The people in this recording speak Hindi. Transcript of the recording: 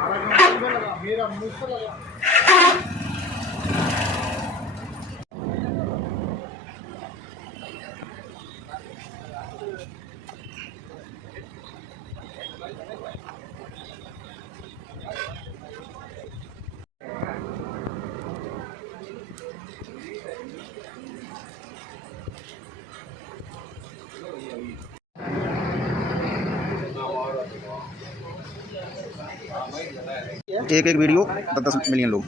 मेरा मुंह से लगा। एक एक वीडियो 10 मिलियन लोग।